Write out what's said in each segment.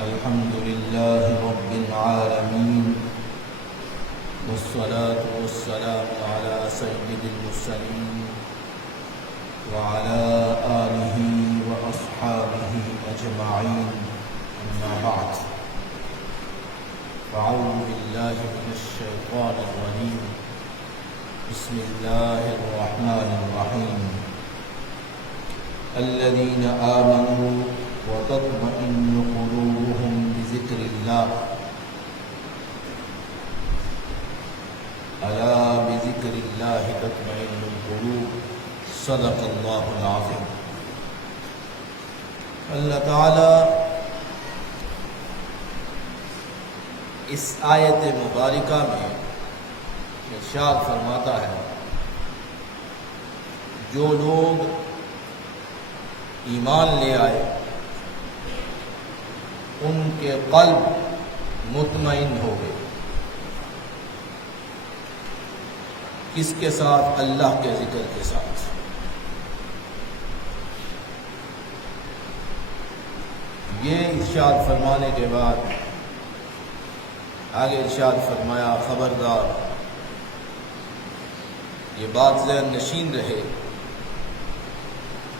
الحمد لله رب العالمين، والصلاة والسلام على سيد المرسلين وعلى آله وأصحابه أجمعين، أما بعد، فأعوذ بالله من الشيطان الرجيم، بسم الله الرحمن الرحيم. الذين آمنوا وتطمئن قلوبهم بذكر الله، ألا بذكر الله تطمئن القلوب، صدق الله العظيم. اللہ تعالی اس آیت مبارکہ میں ارشاد فرماتا ہے، جو لوگ ایمان لے آئے ان کے قلب مطمئن ہو گئے۔ کس کے ساتھ؟ اللہ کے ذکر کے ساتھ۔ یہ ارشاد فرمانے کے بعد آگے ارشاد فرمایا، خبردار یہ بات ذہن نشین رہے،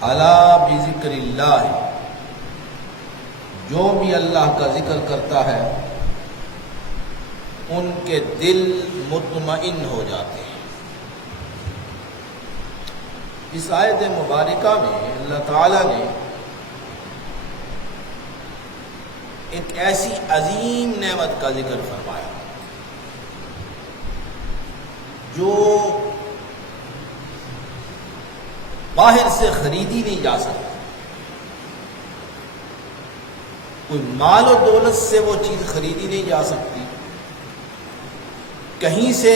الا بذکر اللہ، جو بھی اللہ کا ذکر کرتا ہے ان کے دل مطمئن ہو جاتے ہیں۔ اس آیت مبارکہ میں اللہ تعالی نے ایک ایسی عظیم نعمت کا ذکر فرمایا جو باہر سے خریدی نہیں جا سکتی۔ کوئی مال و دولت سے وہ چیز خریدی نہیں جا سکتی، کہیں سے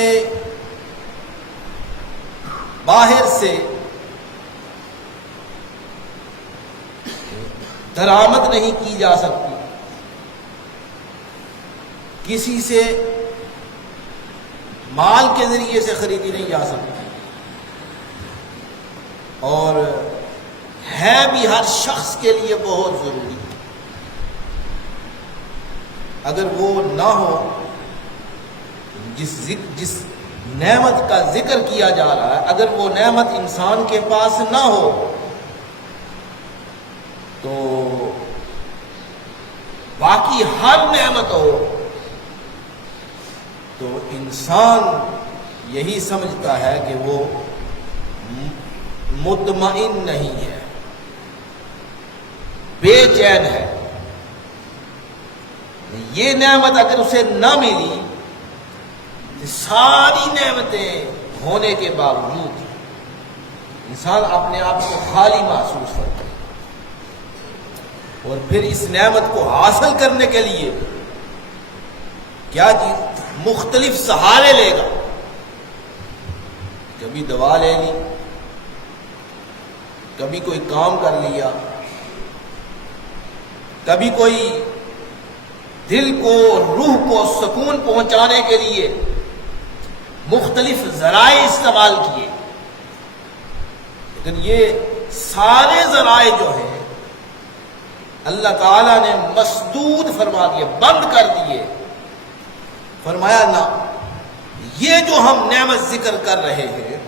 باہر سے درآمد نہیں کی جا سکتی، کسی سے مال کے ذریعے سے خریدی نہیں جا سکتی، اور ہے بھی ہر شخص کے لیے بہت ضروری۔ اگر وہ نہ ہو، جس نعمت کا ذکر کیا جا رہا ہے، اگر وہ نعمت انسان کے پاس نہ ہو تو باقی ہر نعمت ہو تو انسان یہی سمجھتا ہے کہ وہ مطمئن نہیں ہے، بے چین ہے۔ یہ نعمت اگر اسے نہ ملی، ساری نعمتیں ہونے کے باوجود انسان اپنے آپ کو خالی محسوس کرتا ہے، اور پھر اس نعمت کو حاصل کرنے کے لیے کیا چیز؟ مختلف سہارے لے گا۔ کبھی دوا لے لی، کبھی کوئی کام کر لیا، کبھی کوئی دل کو، روح کو سکون پہنچانے کے لیے مختلف ذرائع استعمال کیے، لیکن یہ سارے ذرائع جو ہیں اللہ تعالیٰ نے مسدود فرما دیے، بند کر دیے۔ فرمایا نہ، یہ جو ہم نعمت ذکر کر رہے ہیں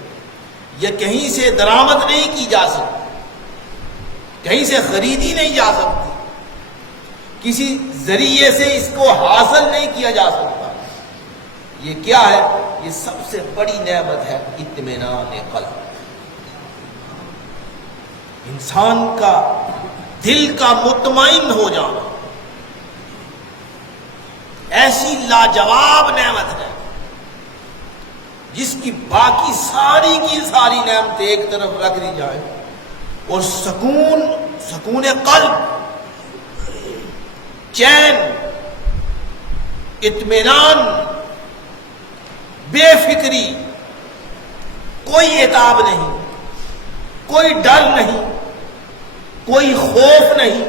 یہ کہیں سے درآمد نہیں کی جا سکتی، کہیں سے خریدی نہیں جا سکتی، کسی ذریعے سے اس کو حاصل نہیں کیا جا سکتا۔ یہ کیا ہے؟ یہ سب سے بڑی نعمت ہے، اطمینان قلب۔ انسان کا دل کا مطمئن ہو جانا ایسی لاجواب نعمت ہے جس کی باقی ساری کی ساری نعمتیں ایک طرف رکھ دی جائیں اور سکون قلب، چین، اطمینان، بے فکری، کوئی عتاب نہیں، کوئی ڈر نہیں، کوئی خوف نہیں،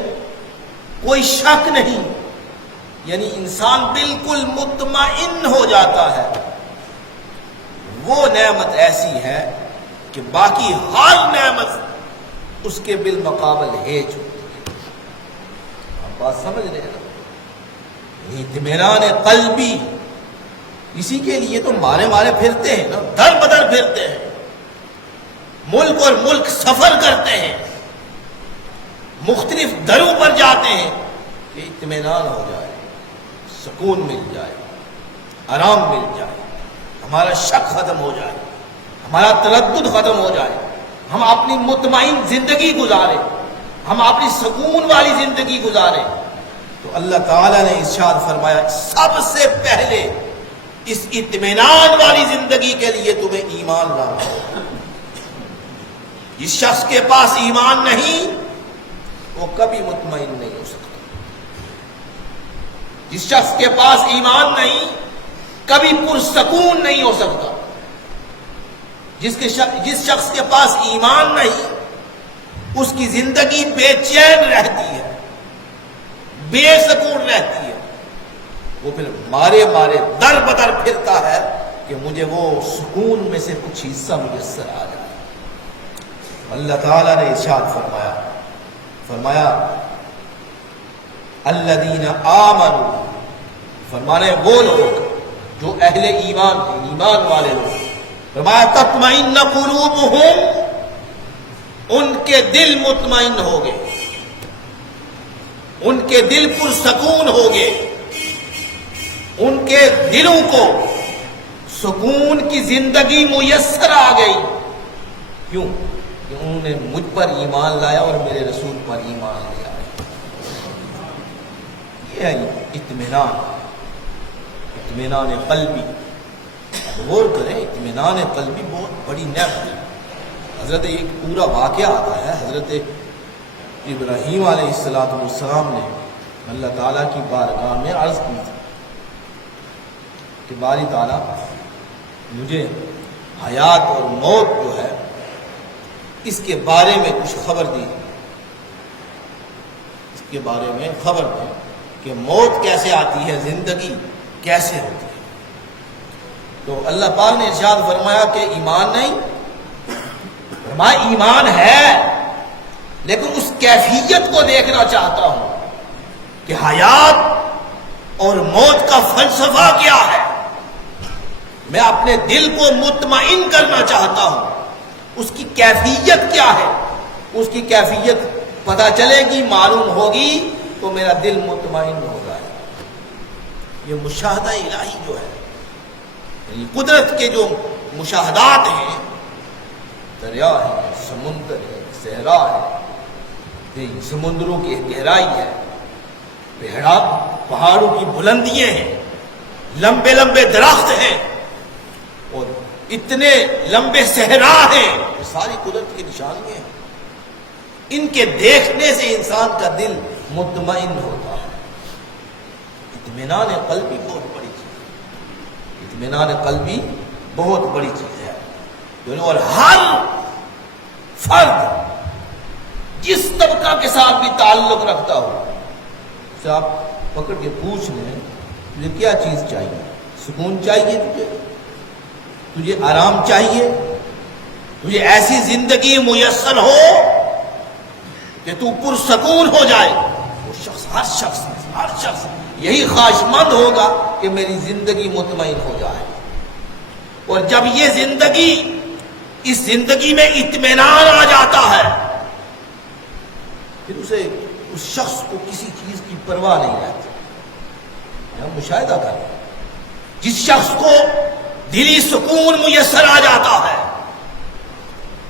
کوئی شک نہیں، یعنی انسان بالکل مطمئن ہو جاتا ہے۔ وہ نعمت ایسی ہے کہ باقی ہر نعمت اس کے بالمقابل ہیج ہوتی ہے۔ آپ بات سمجھ رہے ہیں نا؟ اطمینان قلبی، اسی کے لیے تو مارے پھرتے ہیں نا، در بدر پھرتے ہیں، ملک اور ملک سفر کرتے ہیں، مختلف دروں پر جاتے ہیں کہ اطمینان ہو جائے، سکون مل جائے، آرام مل جائے، ہمارا شک ختم ہو جائے، ہمارا تردد ختم ہو جائے، ہم اپنی مطمئن زندگی گزاریں، ہم اپنی سکون والی زندگی گزاریں۔ تو اللہ تعالیٰ نے ارشاد فرمایا سب سے پہلے اس اطمینان والی زندگی کے لیے تمہیں ایمان لانا ہوگا۔ جس شخص کے پاس ایمان نہیں وہ کبھی مطمئن نہیں ہو سکتا۔ جس شخص کے پاس ایمان نہیں کبھی پرسکون نہیں ہو سکتا۔ جس شخص کے پاس ایمان نہیں اس کی زندگی بے چین رہتی ہے، بے سکون رہتی ہے، وہ پھر مارے در بدر پھرتا ہے کہ مجھے وہ سکون میں سے کچھ حصہ میسر آ جائے۔ اللہ تعالیٰ نے ارشاد فرمایا الذین آمنوا، فرمانے وہ لوگ جو اہل ایمان ہیں، ایمان والے لوگ، فرمایا تطمئن قلوبہم، ان کے دل مطمئن ہو گئے، ان کے دل پرسکون ہو گئے، ان کے دلوں کو سکون کی زندگی میسر آ گئی۔ کیوں؟ کہ انہوں نے مجھ پر ایمان لایا اور میرے رسول پر ایمان لیا۔ یہ ہے اطمینان قلبی۔ غور کریں، اطمینان قلبی بہت بڑی نعمت ہے۔ حضرت ایک پورا واقعہ آتا ہے، حضرت ابراہیم علیہ السلام نے اللہ تعالیٰ کی بارگاہ میں عرض کی تھی کہ باری تعالیٰ مجھے حیات اور موت جو ہے اس کے بارے میں کچھ خبر دی، اس کے بارے میں خبر دی کہ موت کیسے آتی ہے، زندگی کیسے ہوتی ہے۔ تو اللہ پاک نے ارشاد فرمایا کہ ایمان نہیں، فرمایا ایمان ہے لیکن اس کیفیت کو دیکھنا چاہتا ہوں کہ حیات اور موت کا فلسفہ کیا ہے۔ میں اپنے دل کو مطمئن کرنا چاہتا ہوں، اس کی کیفیت کیا ہے، اس کی کیفیت پتہ چلے گی، معلوم ہوگی تو میرا دل مطمئن ہوگا۔ یہ مشاہدہ الہی جو ہے، یعنی قدرت کے جو مشاہدات ہیں، دریا ہے، سمندر ہے، صحرا ہے، سمندروں کی گہرائی ہے، پہاڑوں کی بلندیاں ہیں، لمبے لمبے درخت ہیں اور اتنے لمبے صحرا ہیں، یہ ساری قدرت کی نشانیاں ہیں۔ ان کے دیکھنے سے انسان کا دل مطمئن ہوتا ہے۔ اطمینان قلبی بہت بڑی چیز ہے، اطمینان قلبی بہت بڑی چیز ہے۔ اور ہر فرد جس طبقہ کے ساتھ بھی تعلق رکھتا ہو، سے آپ پکڑ کے پوچھ لیں تجھے کیا چیز چاہیے، سکون چاہیے، تجھے آرام چاہیے، تجھے ایسی زندگی میسر ہو کہ تو پرسکون ہو جائے، وہ شخص ہر شخص یہی خواہش مند ہوگا کہ میری زندگی مطمئن ہو جائے۔ اور جب یہ زندگی، اس زندگی میں اطمینان آ جاتا ہے، پھر اس شخص کو کسی چیز کی پرواہ نہیں رہتی۔ ہم مشاہدہ کریں، جس شخص کو دلی سکون میسر آ جاتا ہے،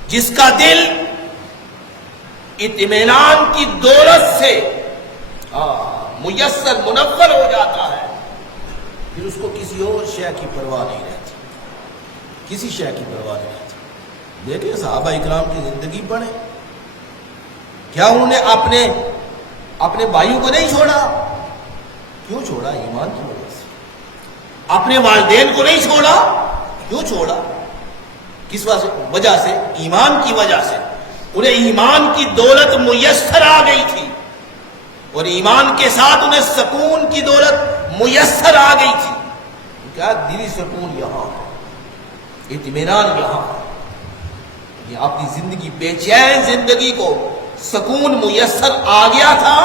جس کا دل اطمینان کی دولت سے میسر منور ہو جاتا ہے، پھر اس کو کسی اور شے کی پرواہ نہیں رہتی، کسی شے کی پرواہ نہیں رہتی۔ دیکھیں صحابہ اکرام کی زندگی پڑھیں، کیا انہوں نے اپنے بھائیوں کو نہیں چھوڑا؟ کیوں چھوڑا؟ ایمان کی وجہ سے۔ اپنے والدین کو نہیں چھوڑا؟ کیوں چھوڑا؟ کس وجہ سے؟ ایمان کی وجہ سے۔ انہیں ایمان کی دولت میسر آ گئی تھی، اور ایمان کے ساتھ انہیں سکون کی دولت میسر آ گئی تھی۔ کیا دلی سکون یہاں ہے، اطمینان یہاں ہے۔ یہ اپنی زندگی بے چین زندگی کو سکون میسر آ گیا تھا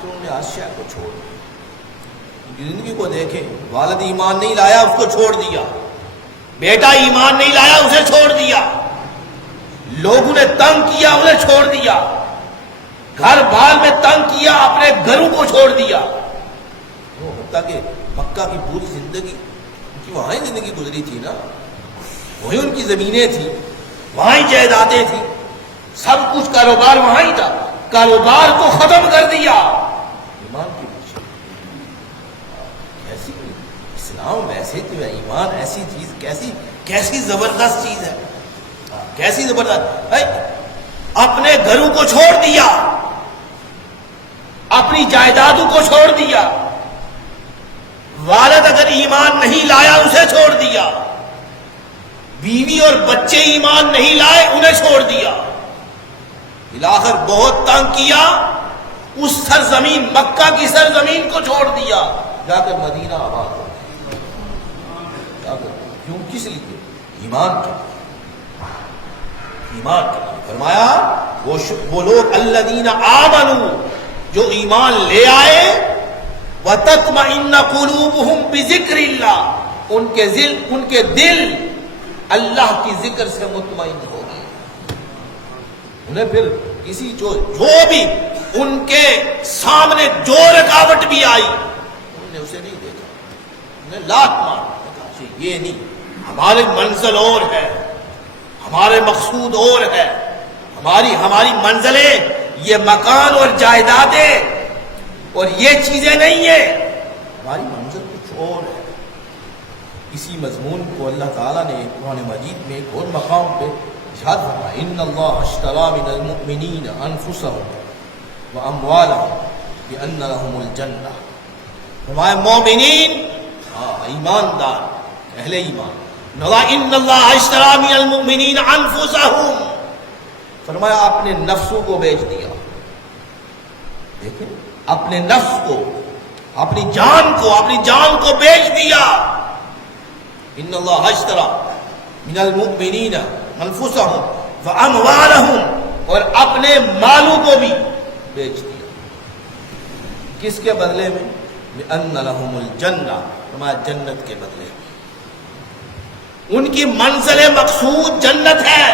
تو انہوں نے ہر شے کو چھوڑ دیا. زندگی کو دیکھیں, والد ایمان نہیں لایا اس کو چھوڑ دیا, بیٹا ایمان نہیں لایا اسے چھوڑ دیا, لوگوں نے تنگ کیا انہیں چھوڑ دیا, گھر بار میں تنگ کیا اپنے گھروں کو چھوڑ دیا. وہ ہوتا کہ مکہ کی پوری زندگی ان کی وہاں ہی زندگی گزری تھی نا, وہی ان کی زمینیں تھیں, وہاں ہی جائیدادیں تھیں, سب کچھ کاروبار وہاں ہی تھا, کاروبار کو ختم کر دیا ایمان کی پیچھے. کیسی اسلام ویسے تو ہے, ایمان ایسی چیز کیسی زبردست چیز ہے, کیسی زبردست. اپنے گھروں کو چھوڑ دیا, اپنی جائیدادوں کو چھوڑ دیا, والد اگر ایمان نہیں لایا اسے چھوڑ دیا, بیوی اور بچے ایمان نہیں لائے انہیں چھوڑ دیا, بالآخر بہت تنگ کیا, اس سرزمین مکہ کی سرزمین کو چھوڑ دیا, جا کر مدینہ آباد ہو گیا. کیوں, کس لیے؟ ایمان کے فرمایا وہ لوگ الذین آمنوا جو ایمان لے آئے, وتطمئن قلوبہم بذکر اللہ, ان کے دل اللہ کی ذکر سے مطمئن ہو گئے. انہیں پھر کسی جو بھی ان کے سامنے جو رکاوٹ بھی آئی انہوں نے اسے نہیں دیکھا, انہیں لات مار دیا, یہ نہیں, ہمارے منزل اور ہے, ہمارے مقصود اور ہے, ہماری منزلیں یہ مکان اور جائیدادیں اور یہ چیزیں نہیں ہیں, ہماری منزل کچھ اور ہے. اسی مضمون کو اللہ تعالیٰ نے قرآن مجید میں ایک اور مقام پہ ارشاد فرمایا, ان اللہ اشتری من المؤمنین انفسهم واموالهم بان لهم الجنہ. فرمایا مومنین, ایماندار, اہل ایمان, ان اللہ اشتری من المؤمنین انفسهم, فرمایا اپنے نفسوں کو بیچ دیا. دیکھیں, اپنے نفس کو, اپنی جان کو بیچ دیا. ان اللہ اشتری من المؤمنین انفسهم واموالهم, اور اپنے مالوں کو بھی بیچ دیا. کس کے بدلے میں؟ بان لهم الجنہ, فرمایا جنت کے بدلے میں. ان کی منزل مقصود جنت ہے,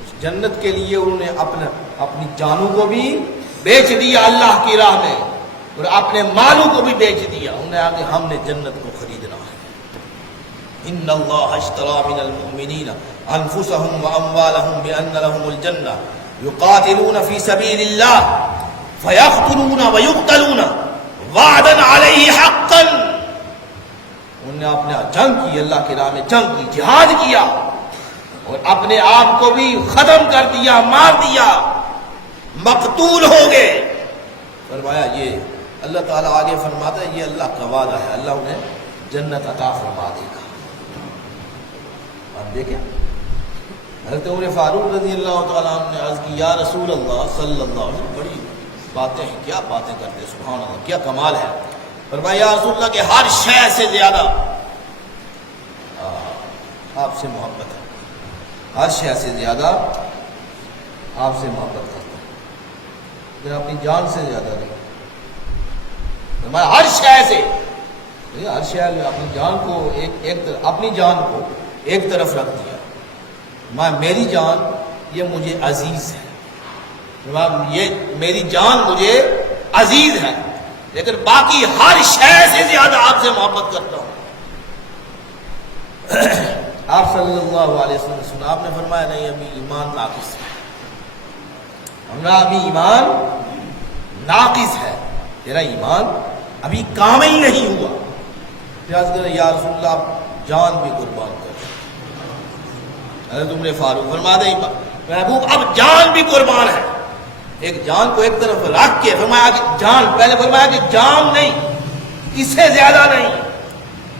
اس جنت کے لیے انہوں نے اپنی جانوں کو بھی بیچ دیا اللہ کی راہ میں, اور اپنے مالوں کو بھی بیچ دیا. انہیں آگے ہم نے جنت کو خریدنا ہے. ان اللہ اشتری من المؤمنین انفسهم واموالهم بان لهم الجنہ یقاتلون فی سبیل اللہ فیقتلون ویقتلون وعدا علیہ حقا. انہوں نے اپنے جنگ کی, اللہ کی راہ میں جنگ کی, جہاد کیا, اور اپنے آپ کو بھی ختم کر دیا, مار دیا, مقتول ہو گئے. فرمایا یہ اللہ تعالیٰ آگے فرماتا ہے یہ اللہ کا وعدہ ہے, اللہ انہیں جنت عطا فرما دے گا. آپ دیکھیں, حضرت عمر فاروق رضی اللہ تعالیٰ عنہ نے عرض کی, یا رسول اللہ صلی اللہ علیہ وسلم, بڑی باتیں ہیں, کیا باتیں کرتے, سبحان اللہ, کیا کمال ہے. فرمایا یا رسول اللہ کہ ہر شے سے زیادہ آپ سے محبت ہے, ہر شے سے زیادہ آپ سے محبت کرتا ہوں, لیکن اپنی جان سے زیادہ نہیں. فرمایا ہر شے سے, ہر شے, اپنی جان کو اپنی جان کو ایک طرف رکھ دیا. میری جان یہ مجھے عزیز ہے, یہ میری جان مجھے عزیز ہے, لیکن باقی ہر شے سے زیادہ آپ سے محبت کرتا ہوں. آپ صلی اللہ علیہ وسلم نے سنا, آپ نے فرمایا نہیں ابھی ایمان ناقص ہے, ہمارا ابھی ایمان ناقص ہے, تیرا ایمان ابھی کامل نہیں ہوا. یا رسول اللہ آپ جان بھی قربان کر. حضرت عمر فاروق فرما دیں محبوب اب جان بھی قربان ہے. ایک جان کو ایک طرف رکھ کے فرمایا کہ جان, پہلے فرمایا کہ جان نہیں, اس سے زیادہ نہیں.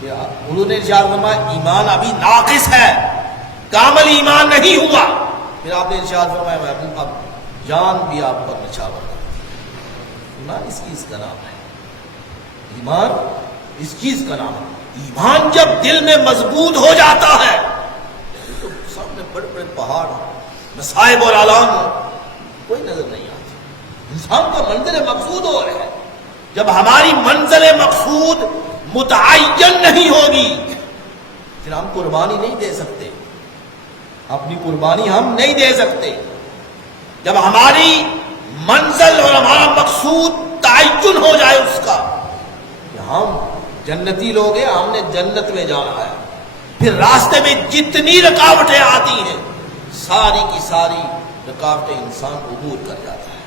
انہوں نے ارشاد فرمایا ایمان ابھی ناقص ہے, کامل ایمان نہیں ہوا. پھر آپ نے ارشاد فرمایا محبوب اب جان بھی آپ پر نچھاور کر. ایمان اس چیز کا نام ہے, ایمان اس چیز کا نام ہے. ایمان جب دل میں مضبوط ہو جاتا ہے تو سامنے بڑے بڑے پہاڑ ہوں، مصائب اور آلام ہوں، کوئی نظر نہیں آتی۔ انسان کا منزل مقصود اور ہے۔ جب ہماری منزل مقصود متعین نہیں ہوگی پھر ہم قربانی نہیں دے سکتے، اپنی قربانی ہم نہیں دے سکتے۔ جب ہماری منزل اور ہمارا مقصود تعین ہو جائے اس کا کہ ہم جنتی لوگ ہیں، ہم نے جنت میں جانا ہے، پھر راستے میں جتنی رکاوٹیں آتی ہیں ساری کی ساری رکاوٹیں انسان عبور کر جاتا ہے۔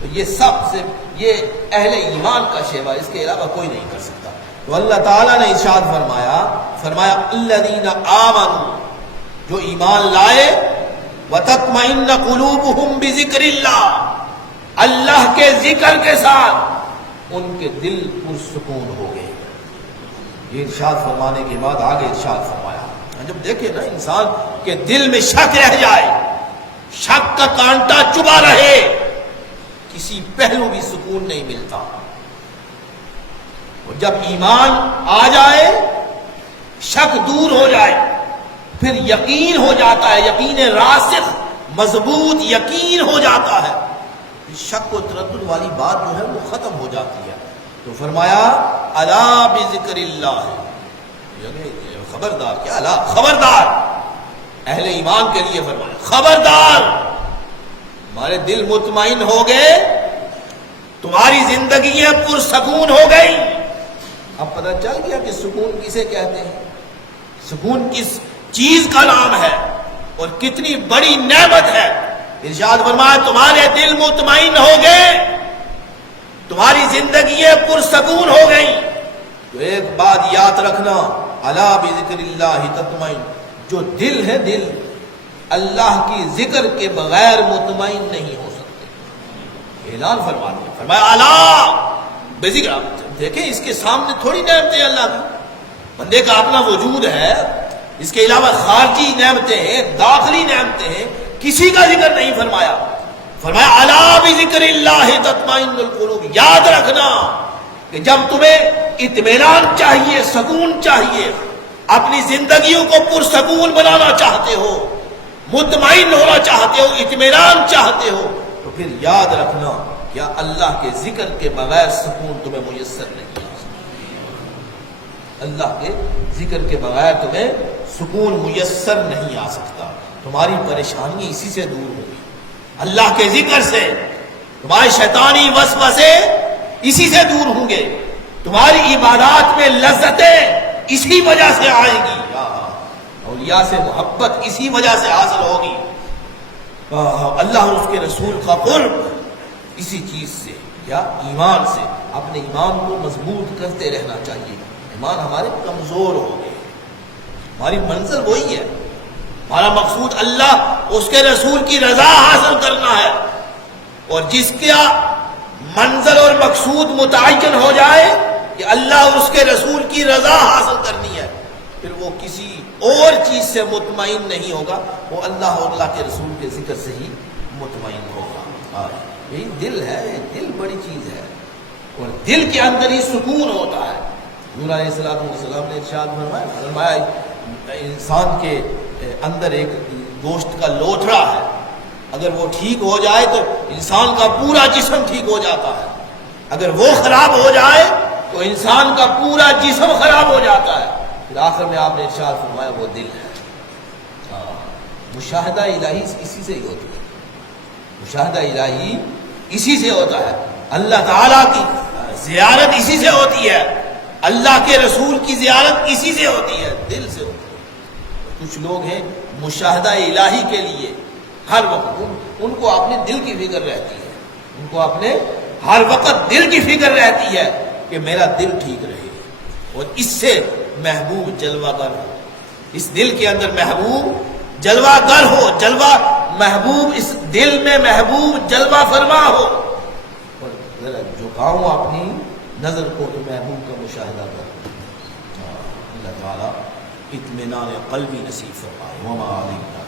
تو یہ سب سے یہ اہل ایمان کا شیوا، اس کے علاوہ کوئی نہیں کر سکتا۔ تو اللہ تعالیٰ نے ارشاد فرمایا الذین آمنوا، جو ایمان لائے، وتطمئن قلوبہم بذکر اللہ، اللہ کے ذکر کے ساتھ ان کے دل پرسکون ہو گئے۔ یہ ارشاد فرمانے کے بعد آگے ارشاد فرمایا، جب دیکھیں نا انسان کے دل میں شک رہ جائے، شک کا کانٹا چبھا رہے، کسی پہلو بھی سکون نہیں ملتا۔ اور جب ایمان آ جائے، شک دور ہو جائے، پھر یقین ہو جاتا ہے، یقین راسخ مضبوط یقین ہو جاتا ہے، شک و تردد والی بات جو ہے وہ ختم ہو جاتی ہے۔ تو فرمایا الا بذکر اللہ، یعنی خبردار، کیا الا، خبردار، اہل ایمان کے لیے فرمایا خبردار، ہمارے دل مطمئن ہو گئے، تمہاری زندگیاں پرسکون ہو گئی۔ اب پتہ چل گیا کہ سکون کسے کہتے ہیں، سکون کس چیز کا نام ہے اور کتنی بڑی نعمت ہے۔ ارشاد فرمایا تمہارے دل مطمئن ہو گئے، تمہاری زندگیاں پرسکون ہو گئیں۔ تو ایک بات یاد رکھنا، الا بذکر اللہ تطمئن، جو دل ہے، دل اللہ کی ذکر کے بغیر مطمئن نہیں ہو سکتے۔ اعلان فرما دیا، فرمایا الا بذکر، دیکھیں اس کے سامنے تھوڑی نعمتیں اللہ کی، بندے کا اپنا وجود ہے، اس کے علاوہ خارجی نعمتیں ہیں، داخلی نعمتیں ہیں، کسی کا ذکر نہیں فرمایا۔ فرمایا الا بذکر اللہ تطمئن القلوب، یاد رکھنا کہ جب تمہیں اطمینان چاہیے، سکون چاہیے، اپنی زندگیوں کو پرسکون بنانا چاہتے ہو، مطمئن ہونا چاہتے ہو، اطمینان چاہتے ہو، تو پھر یاد رکھنا کیا اللہ کے ذکر کے بغیر سکون تمہیں میسر نہیں آ سکتا۔ اللہ کے ذکر کے بغیر تمہیں سکون میسر نہیں آ سکتا۔ تمہاری پریشانی اسی سے دور ہوگی، اللہ کے ذکر سے۔ تمہارے شیطانی وسوسے اسی سے دور ہوں گے، تمہاری عبادات میں لذتیں اسی وجہ سے آئیں گی، اولیاء سے محبت اسی وجہ سے حاصل ہوگی، اللہ اور اس کے رسول کا قرب اسی چیز سے، یا ایمان سے۔ اپنے ایمان کو مضبوط کرتے رہنا چاہیے۔ ایمان ہمارے کمزور ہو گئے، ہماری منزل وہی ہے، ہمارا مقصود اللہ اس کے رسول کی رضا حاصل کرنا ہے، اور جس کا منزل اور مقصود متعین ہو جائے کہ اللہ اور اس کے رسول کی رضا حاصل کرنی ہے، پھر وہ کسی اور چیز سے مطمئن نہیں ہوگا، وہ اللہ اور اللہ کے رسول کے ذکر سے ہی مطمئن ہوگا۔ یہی دل ہے، دل بڑی چیز ہے، اور دل کے اندر ہی سکون ہوتا ہے۔ حضور علیہ السلام نے ارشاد فرمایا انسان کے اندر ایک گوشت کا لوتھڑا ہے، اگر وہ ٹھیک ہو جائے تو انسان کا پورا جسم ٹھیک ہو جاتا ہے، اگر وہ خراب ہو جائے تو انسان کا پورا جسم خراب ہو جاتا ہے۔ پھر آخر میں آپ نے ارشاد فرمایا وہ دل ہے۔ مشاہدہ الہی اسی سے ہی ہوتی ہے، مشاہدہ الہی اسی سے ہوتا ہے، اللہ تعالیٰ کی زیارت اسی سے ہوتی ہے، اللہ کے رسول کی زیارت اسی سے ہوتی ہے، دل سے ہوتی ہے۔ کچھ لوگ ہیں مشاہدہ الہی کے لیے ہر وقت ان کو اپنے دل کی فکر رہتی ہے، ان کو اپنے ہر وقت دل کی فکر رہتی ہے کہ میرا دل ٹھیک رہے، اور اس سے محبوب جلوہ گر ہو، اس دل کے اندر محبوب جلوہ گر ہو، جلوہ محبوب اس دل میں محبوب جلوہ فرما ہو، اور ذرا جھکاؤں اپنی نظر کو تو محبوب کا مشاہدہ کروں۔ اللہ تعالیٰ اطمینان قلبی نصیب فرمائے۔ وما علینا